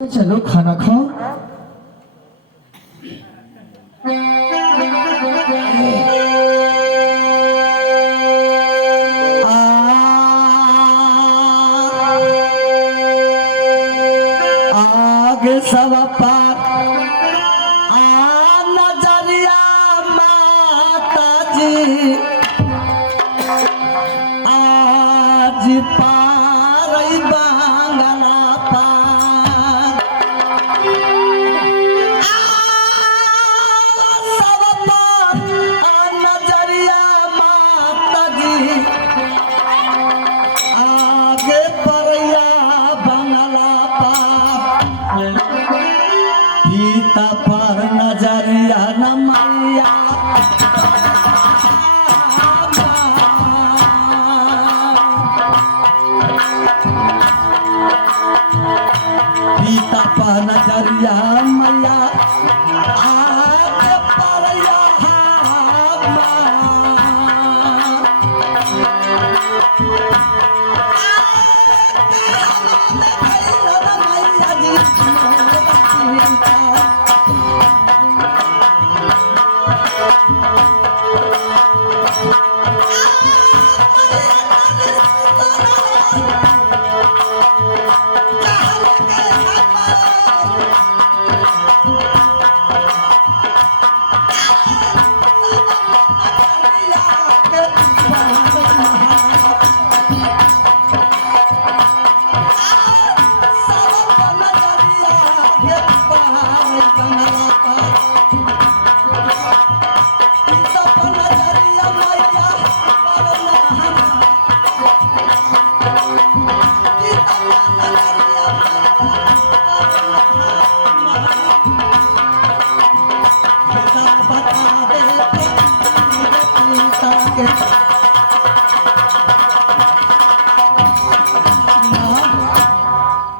चलो खाना खाओ। आगे सब पार नजरिया माता जी आज पार बांगला पार सब पार नजरिया माता जी आगे परया बांगला पार पीता पर नजरिया न मैया पीता पर नजरिया मैया आगे परया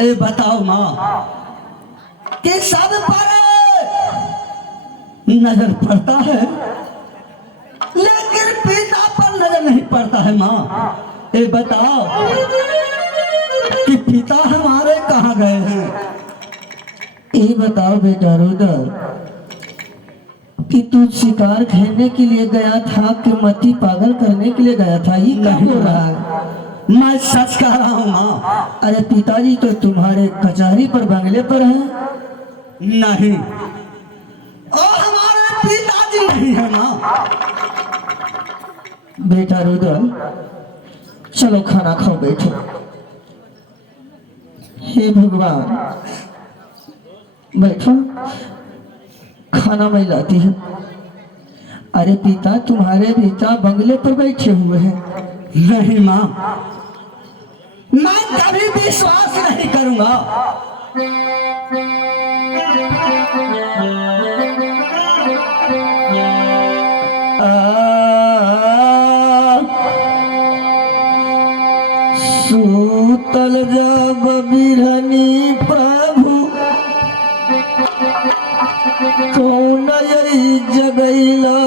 ए बताओ माँ कि सब पर नजर पड़ता है लेकिन पिता पर नजर नहीं पड़ता है माँ। ए बताओ कि पिता हमारे कहाँ गए हैं। ये बताओ बेटा रुदल कि तू शिकार खेलने के लिए गया था कि मती पागल करने के लिए गया था। ये क्या हो रहा है। मैं सच कह रहा हूँ माँ। अरे पिताजी तो तुम्हारे कचहरी पर बंगले पर है। नहीं और हमारे पिताजी नहीं है माँ। बेटा रुदल चलो खाना खाओ बैठो। हे भगवान बैठो खाना मैं लाती हूँ। अरे पिता तुम्हारे पिता बंगले पर बैठे हुए हैं। नहीं माँ मैं कभी विश्वास नहीं करूंगा। सूतल जब बिरहनी प्रभु कौन जगैला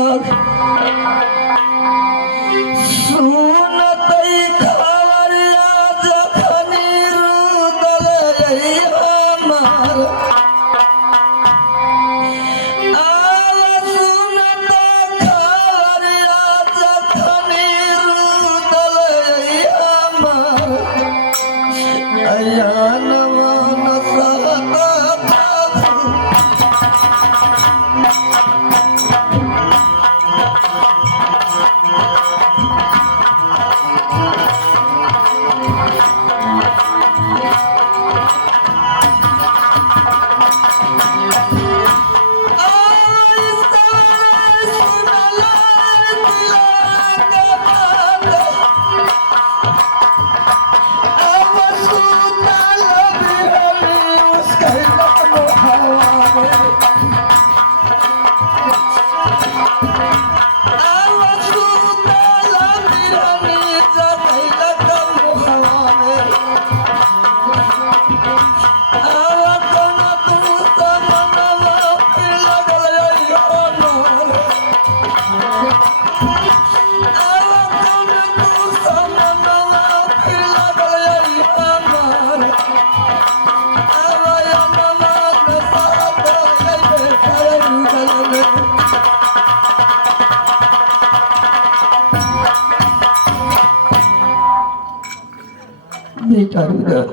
बेटा रुदर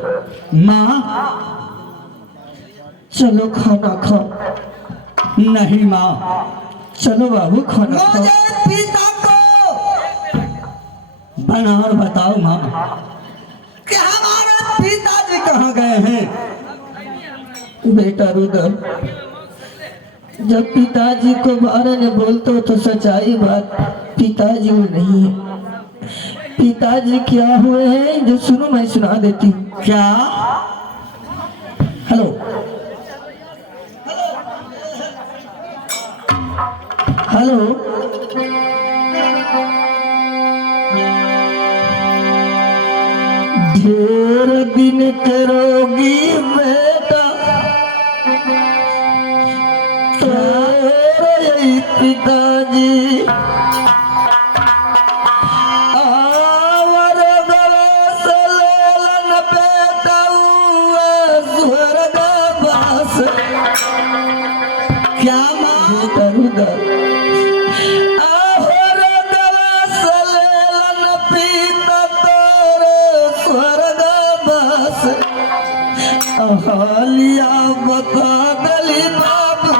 माँ चलो खाना खाओ। नहीं माँ चलो बाबू खाना खाओ। पिता को बना और बताओ माँ कि हमारे पिताजी कहाँ गए हैं। बेटा रुदर जब पिताजी को बारे में बोलते हो तो सच्चाई बात पिताजी वो नहीं है। पिताजी क्या हुए हैं जो सुनो मैं सुना देती हूँ। क्या हेलो हेलो ढेर दिन करोगी बेटा तेरे पिताजी आवर गवस लेलन बेटा स्वर्ग वास। क्या माँ रुदर आवर गवस लेलन पिता तोरे स्वर्ग वास। अहालिया बता दली बाबू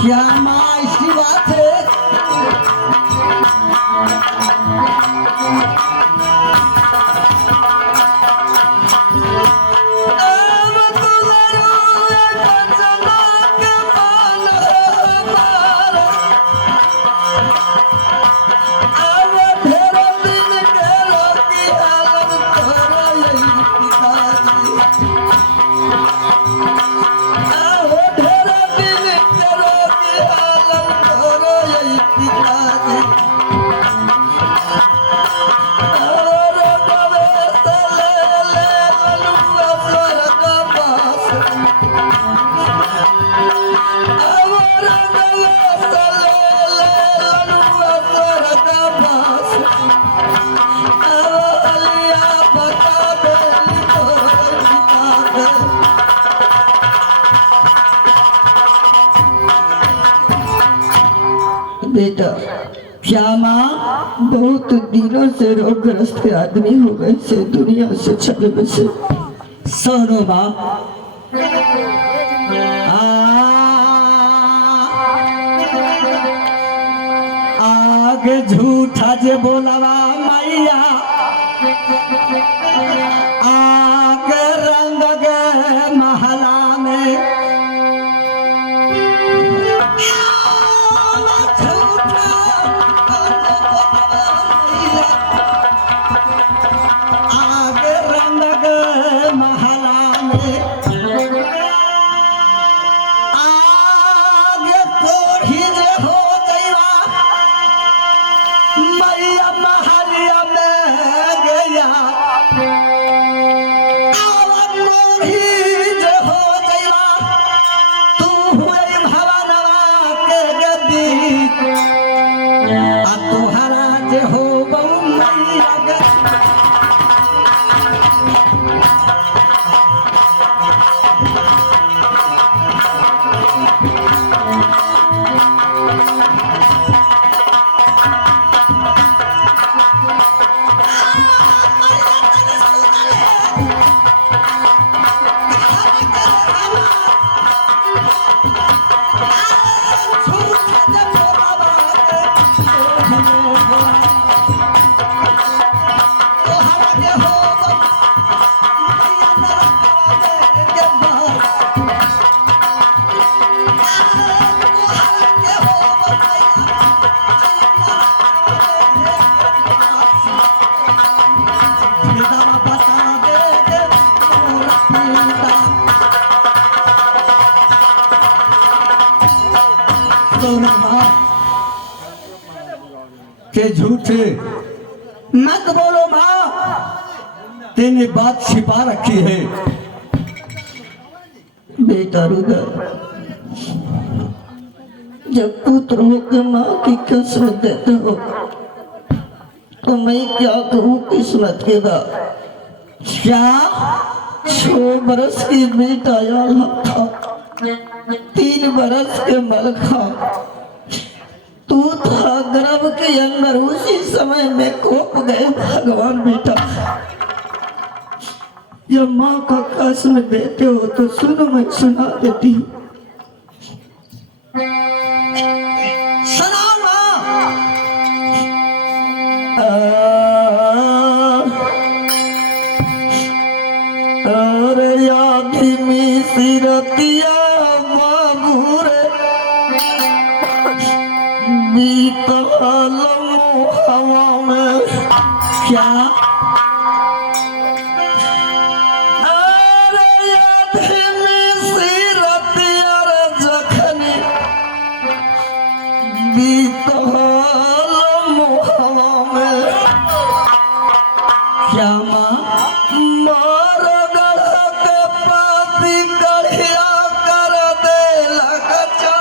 क्या माँ ऐसी बात है। बेटा क्या माँ बहुत दिनों से रोगग्रस्त आदमी हो गए से दुनिया से चले बसे। सुनो माँ आगे झूठा जे बोलावा मैया आगे रंग गए महला में के झूठे मत बोलो माँ तेने बात छिपा रखी है। बेटा रुदर जब पुत्र होकर माँ की किस्मत देते हो तो मैं क्या कहूँ किस्मत के बाद। क्या 6 बरस की बेटा था 3 बरस के मलखा तू था गर्भ के अंदर, उसी समय में कोप गए भगवान बेटा। जब माँ का कसम देते हो तो सुनो, मैं सुना देती हूँ। सुना माँ। अरे यादी में सिरतिया बाबू रे, बीतल हवा में क्या। अरे यादी में सिरतिया रे जखनी, बीतल हवा में क्या। माँ मार गढ़ के पापी कढ़िया कर देला कच्चा।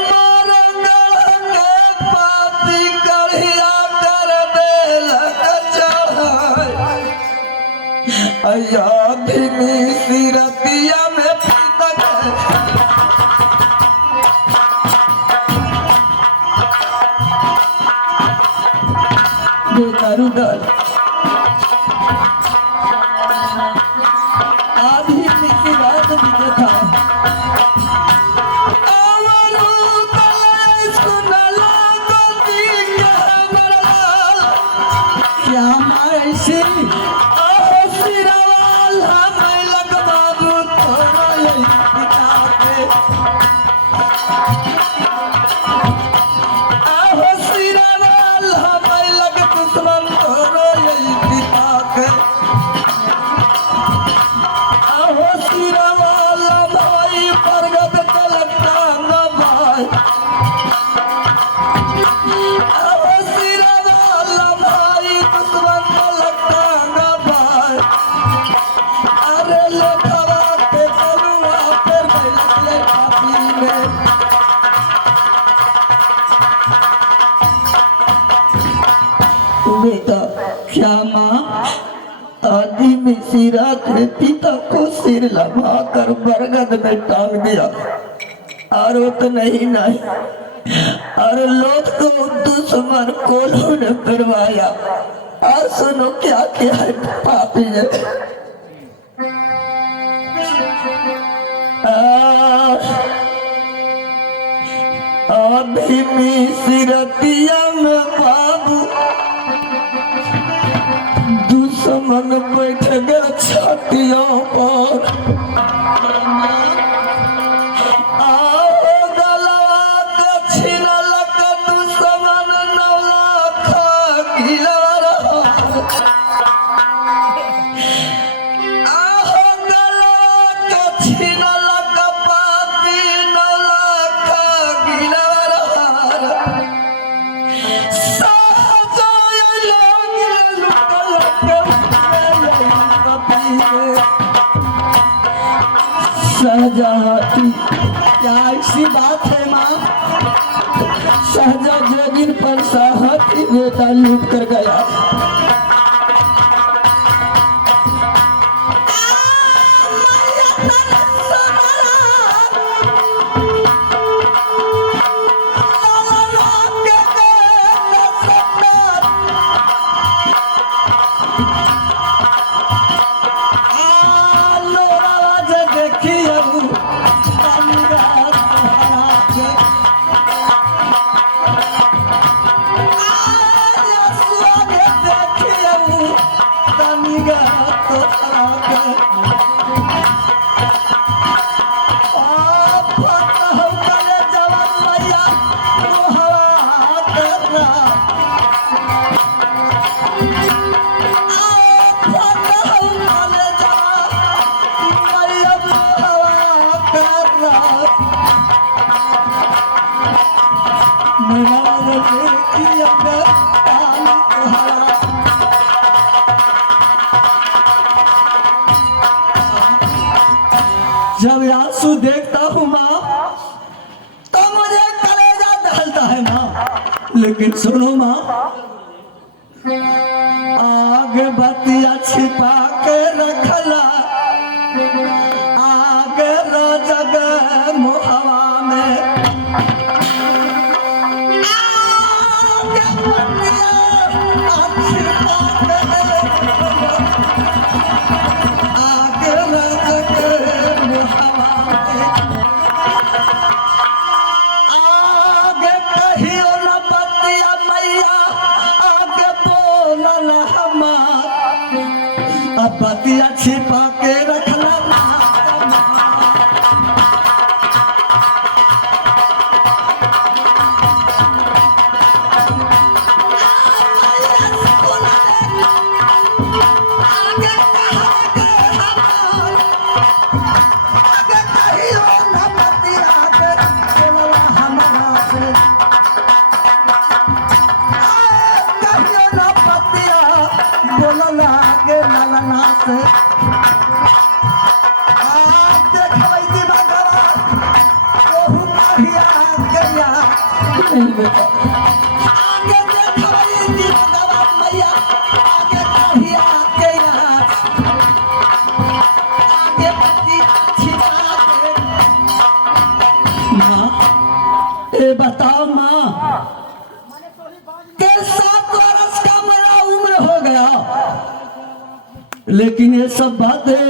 मार गढ़ के पापी कढ़िया कर देला कच्चा। अया भीमी सिरतिया में पीतक बेकारुदर आधी मिट्टी रात भी था। क्या मायसी सिरावाल हमें लगवाबू थोड़ा यही पिताके। सिरावाल हमें लग दुश्मन थोड़ा यही पिताके। सिरावाल भाई परगत के लगता न भाई। सिरावाल भाई दुश्मन के लगता न भाई। अरे लोखवा के बलुआ पर बैठले पापी में। बेटा क्या माँ आदि में सिरा के पिता को सिर लगा कर बरगद में टांग दिया। और वो तो नहीं और लोथ को दुश्मन कोल्हू ने करवाया। और सुनो क्या किया है पापी ने। अभी में सिरतिया में बाबू दुश्मन बैठ गया छातियों पर। आओ गलवा के छीनल के दुश्मन नौलखा गिला रहा। आओ गलवा के छीनल के पापी नौलखा गिला रहा। शाहजहां क्या ऐसी बात है माँ। शाहजहां जगीर पर साहती बेटा लूट कर गया। जब आंसू देखता हूँ माँ तो मुझे कलेजा दहलता है माँ। लेकिन सुनो माँ, आगे बतिया छिपा के रखला, आगे राजा बतिया छिपा के रखना बताओ माँ के 7 वर्ष का मेरा उम्र हो गया, लेकिन ये सब बातें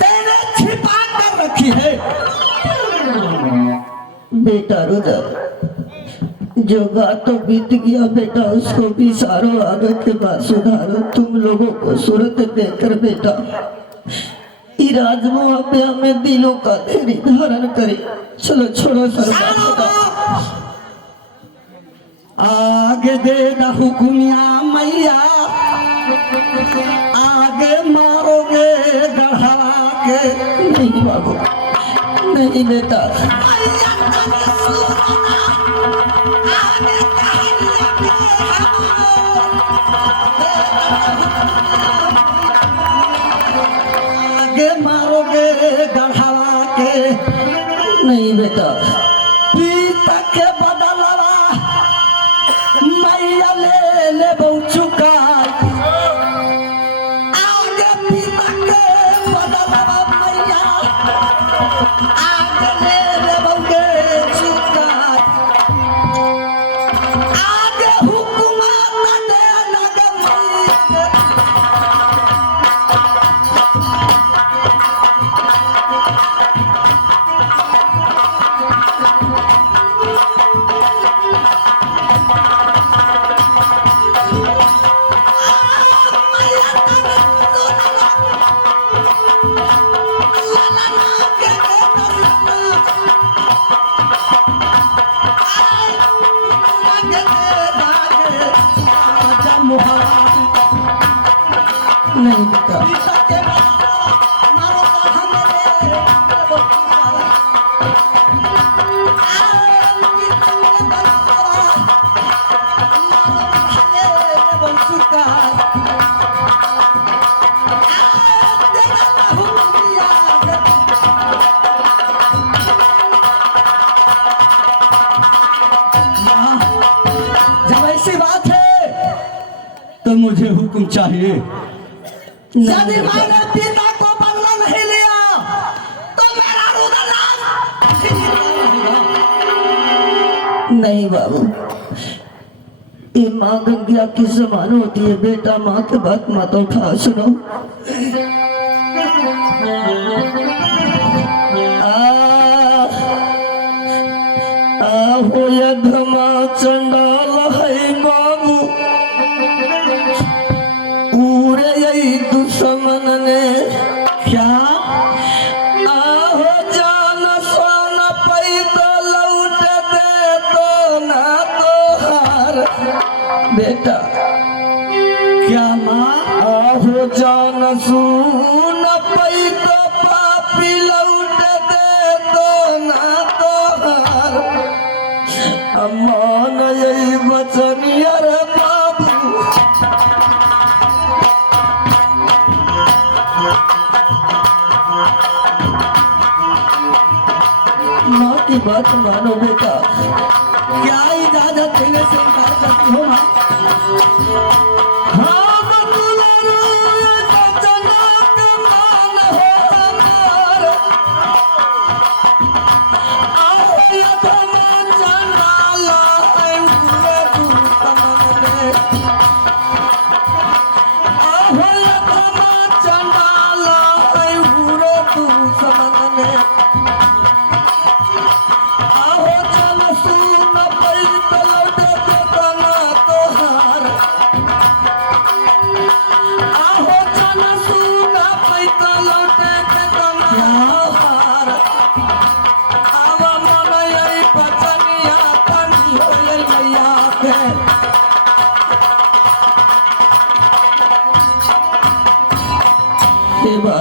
तेने छिपा कर रखी है। बेटा रुदर, जो बात तो बीत गया बेटा, उसको भी सारो आगे के बाद सुधारो। तुम लोगों को सूरत देखकर बेटा राजमुआ में दिलों का धैर्य धारण करे। चलो छोड़ो सर आगे दे दा हुकुमिया मैया, आगे मारोगे गढ़ा के। नहीं बाबू नहीं बेटा, आगे मारोगे गढ़ा के। नहीं बेटा, पीता के बदलवा मैया ले ले चुका। आगे पीता के बदलवा मैया आगे ले ले चुका। आगे हुकुमत दे नहीं बेटा, जब ऐसी बात है तो मुझे हुक्म चाहिए। यदि मैंने पिता को बदला नहीं लिया तो मेरा रुदर नाम नहीं बाबू, ये माँ गंगा की समान होती है बेटा। माँ के बात मत उठा, सुनो। हो यधमा चंडाल है बाबू, पूरे यही दुश्मन ने क्या आहो जान सोन पैदा लौट दे तो ना तो हार। बेटा क्या माँ आहो जान सुन पैदा पापी लौट दे तो ना तो हार। अम्मान यही वचन यार बाबू, माँ की बात मानो बेटा। क्या इजाजत देने से इनकार करती हो माँ?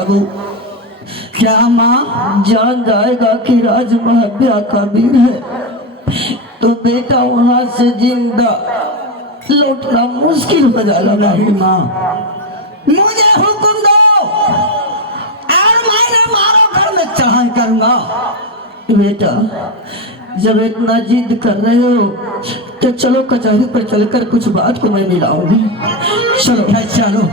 बाबू। क्या माँ जान जाएगा कि राजमहल का वीर है तो बेटा वहां से जिंदा लौटना मुश्किल हो जाएगा। नहीं माँ, मुझे हुक्म दो और मैंने मारो घर में चाहे करूंगा। बेटा जब इतना जिद कर रहे हो तो चलो कचहरी पर चलकर कुछ बात को मैं मिलाऊंगी। चलो चलो।